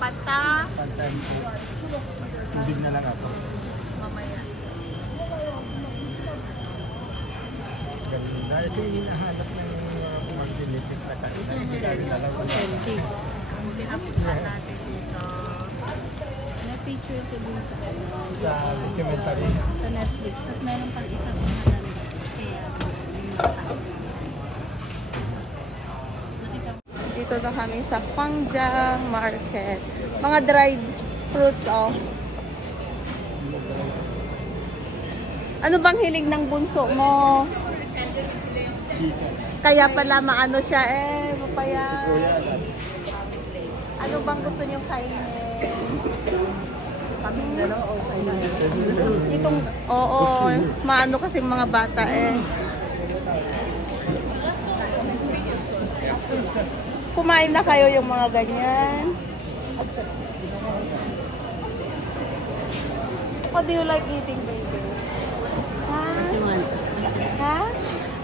Panta? Pantan po. Tubig na lang ako. Mamaya. Ganda. Ito yung hinahanap ng mag-deliver na kain. Hindi na lang. Pinapunta natin dito. May picture ko din Sa documentary. sa Netflix. Tapos meron pang isang maganda. Kaya Dito na kami sa Pangjang Market. Mga dried fruits, oh. Ano bang hilig ng bunso mo? Kaya pala maano siya mapaya. Ano bang gusto niyong kainin? Itong, oo, maano kasi mga bata Kumain na kayo yung mga ganyan? What do you like eating, baby? Ha? Ha?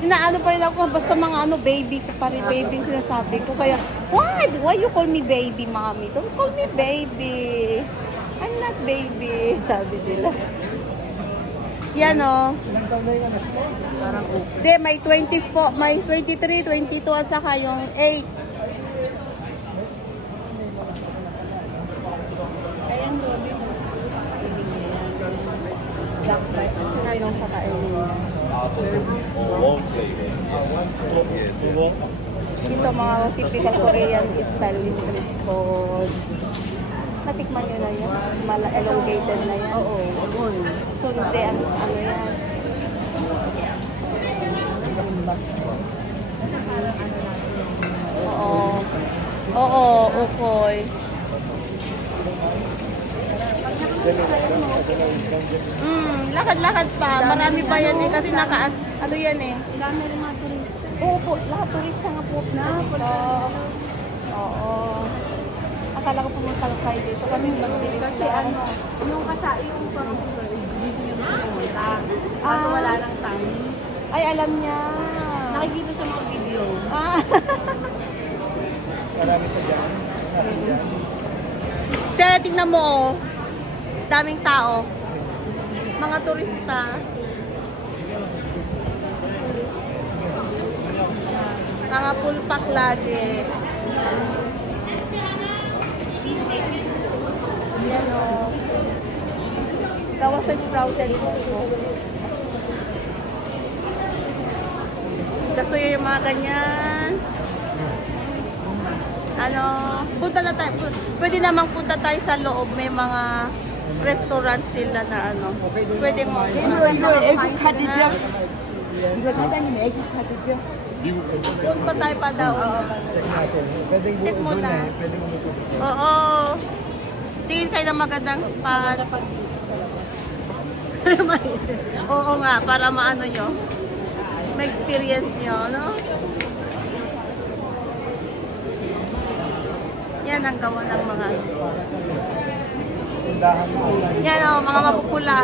Inaano pa rin ako, basta mga baby ko pa rin, baby sinasabi ko. Kaya, why you call me baby, mommy? Don't call me baby. I'm not baby, sabi nila. Yan o. Hindi, may 24, may 23, 22 at saka yung 8. Yung kakainin nila. Dito mga typical Korean style street food. Natikman nyo na yan? Elongated na yan? Oo. Sunde, ano yan? Oo, ukoy. Lakad-lakad pa. Marami pa yan kasi ano yan Marami rin mga turista. Oo po, lahat turista nga po na. Oo. Akala ko pumunta kayo dito kasi magbilis Kasi yung yung parang dito niya gusto pumunta. Kaso wala lang time. Ay, alam niya. Nakikita sa mga video. Marami pa dyan. Tingnan mo, daming tao. Mga turista. Mga pulpak lagi. Yan o. Gawa sa sprouted ko. Gusto yun yung mga ganyan. Punta na tayo. Pwede namang punta tayo sa loob. May mga restaurant sila na pwede mo. 이거 애국 카드죠? 이거 사장님 애국 카드죠? Doon pa tayo pa daw. Check mo na. Oo. Tingin kayo ng magandang spot. Oo nga, para maano nyo. Ma-experience nyo, no? Yan ang gawa ng mga yan o, mga mapupula.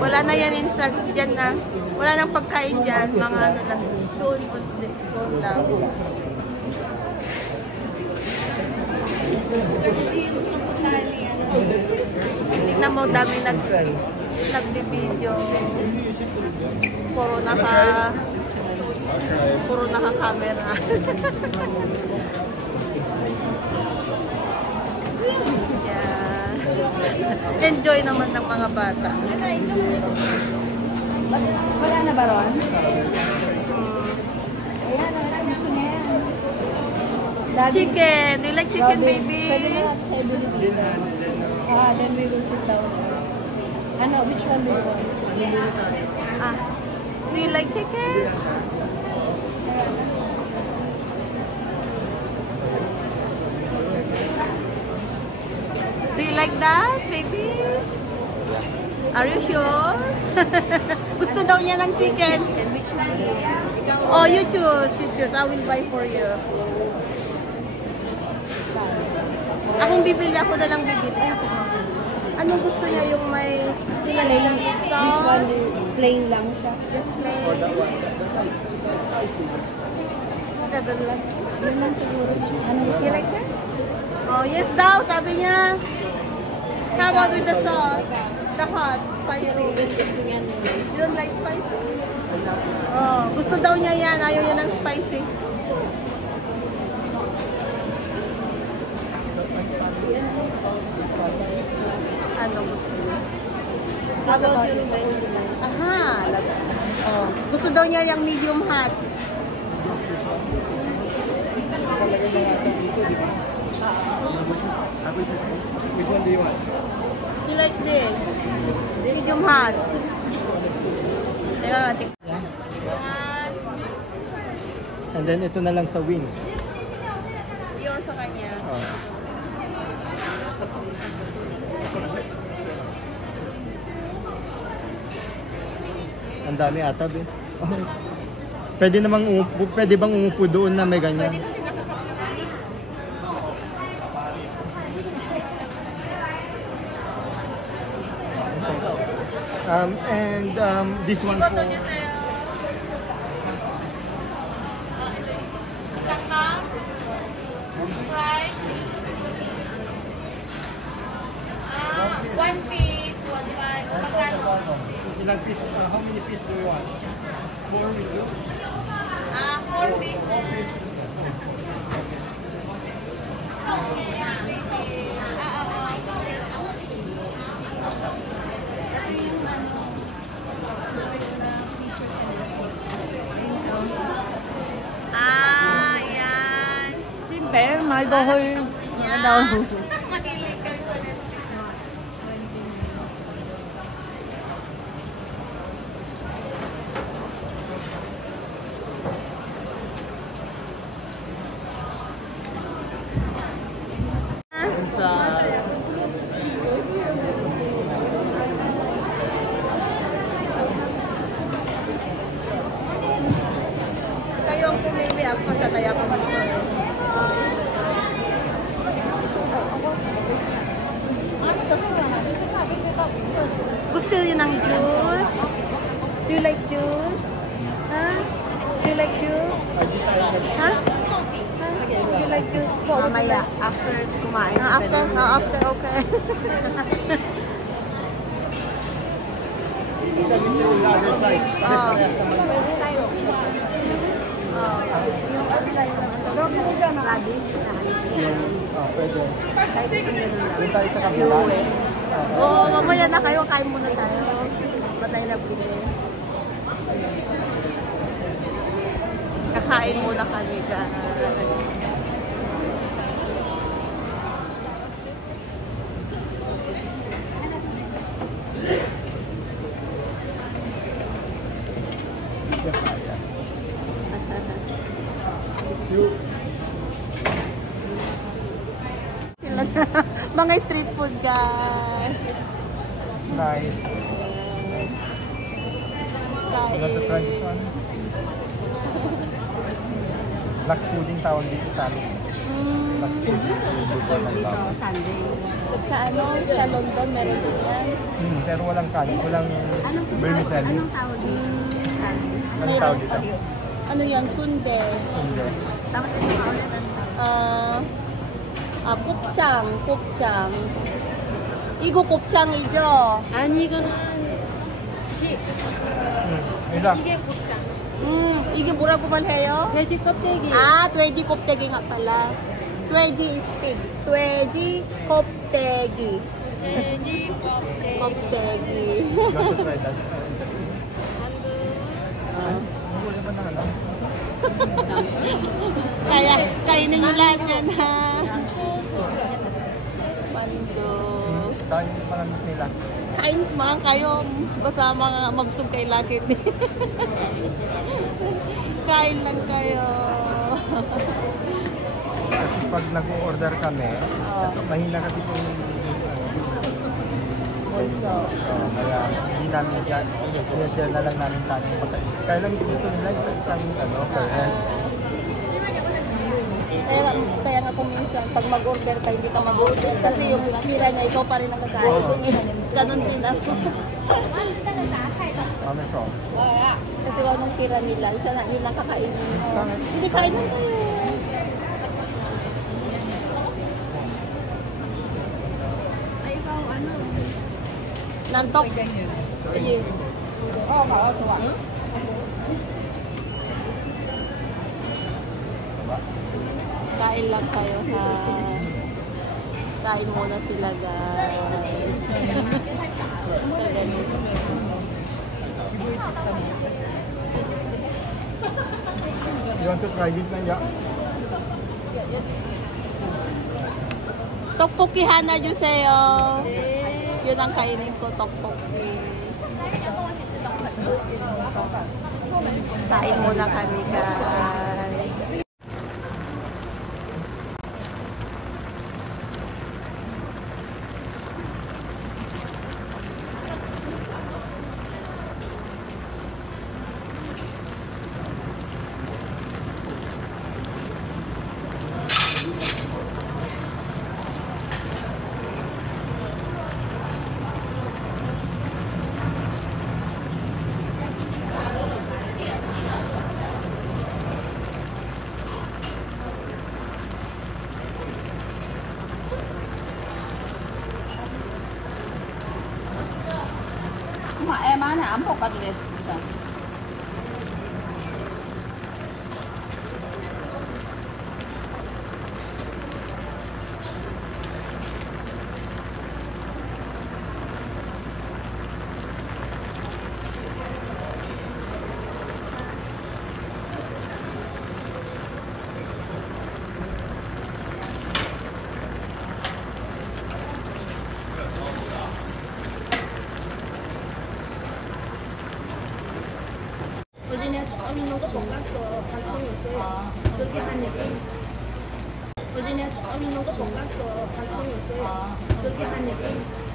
Wala na yan instant dyan na. Wala nang pagkain dyan. Mga ano lang. Doon lang. Tignan mo, dami nagbibideo. Puro naka-camera. Enjoy naman ng mga bata. Wala na ba ron? Ayan, gusto niya yan. Chicken. Do you like chicken, baby? Then we will sit down. Which one do you want? Do you like chicken? Do you like that, baby? Are you sure? Gusto daw niya ng chicken. Oh, you choose. You choose. I will buy for you. Akong bibili, ako na lang bibili. Anong gusto niya? Yung may plain lang siya. ka doon lang. Yun lang siguro. Ano si Rika? Oh, yes daw, sabi niya. How about with the sauce? The hot, spicy. You don't like spicy? Oh, gusto daw niya yan. Ayaw niya ng spicy. Ano gusto niya? How about you? Aha, oh, gusto daw niya yung medium hot. Which one do you want? You like this? Medium hot. Teka, And then ito na lang sa wings. yun sa kanya. Oh. Ang dami ata, eh. Pwede namang umupo, pwede bang umupo doon na may ganyan? Pwede kasi nakakapit. This one Ito for... niya sa'yo. Saka. Right. One piece. One five. Magkano? Ilang piece? How many pieces do you want? 4 with you? 4 pieces. Yan. Siyempre, mahal bohol. Ano daw? Makilig ka rin sa Netflix. Sa... Kayo ang pumili. Ako masasaya ko dito. Gusto niyo ng juice? Do you like juice? Ha? Do you like juice? Ha? Do you like juice? Mamaya, after kumain. After, okay. on the other side. Pwede tayo. Yung ano tayo ng ano. Radish na ano. Pwede. Kahit isang ganun lang. Doon tayo sa kabila. Oo, mamaya na kayo. Kain muna tayo. Patay na bili. Kakain muna kami dyan. Sila na. Mga street food guys. Nice. You want to try this one? Black pudding tawag dito sa amin. Black pudding. Luto ng baka. Sunday. Sa ano? Sa London meron din yan. Pero walang kanin. Walang vermicelli. Anong tawag dito? Sunday. Anong tawag dito? Ano yan? Sunde. Hindi. Tapos ito pa ulit ang tawag. 곱창. 이거 곱창이죠? 아니 이거는 Ila. 이게 곱창. 이게 뭐라고 말해요? 돼지 껍데기. 돼지 껍데기 nga pala. 돼지 steak. 돼지 껍데기. 돼지 껍데기. 껍데기. You want to try that? Wala ba na alam? Kaya, kainin nyo lahat yan ha. Mando. Dahil malamit nila. Kain mga kayo. Basta mga magsug kay lakit. Kain lang kayo. Kasi pag nag-order kami, mahina kasi po yung kaya hindi namin sinashare na lang namin sa ating pagkain. Kaya lang gusto nila isang per head. Kaya nga kung minsan, pag mag-order ka, hindi ka mag-order kasi yung tira niya, ikaw pa rin ang kakain. Ganon din ako. Mami so. Kasi anong tira nila, siya na, yun ang kakainin mo. Hindi, kain lang tayo. Nantok. Kain lang tayo ha. Kain muna sila guys. You want to try this na ya? Tteokbokki hana juseyo. Yun ang kainin ko, tteokbokki. Kain muna kami guys. mà em á là ấm một cân liền 진짜. 어제는 조금 있는 거 볶았어. 반통이 있어요. 저기 안에. 어제는 조금 있는 거 볶았어. 반통이 있어요. 저기 안에.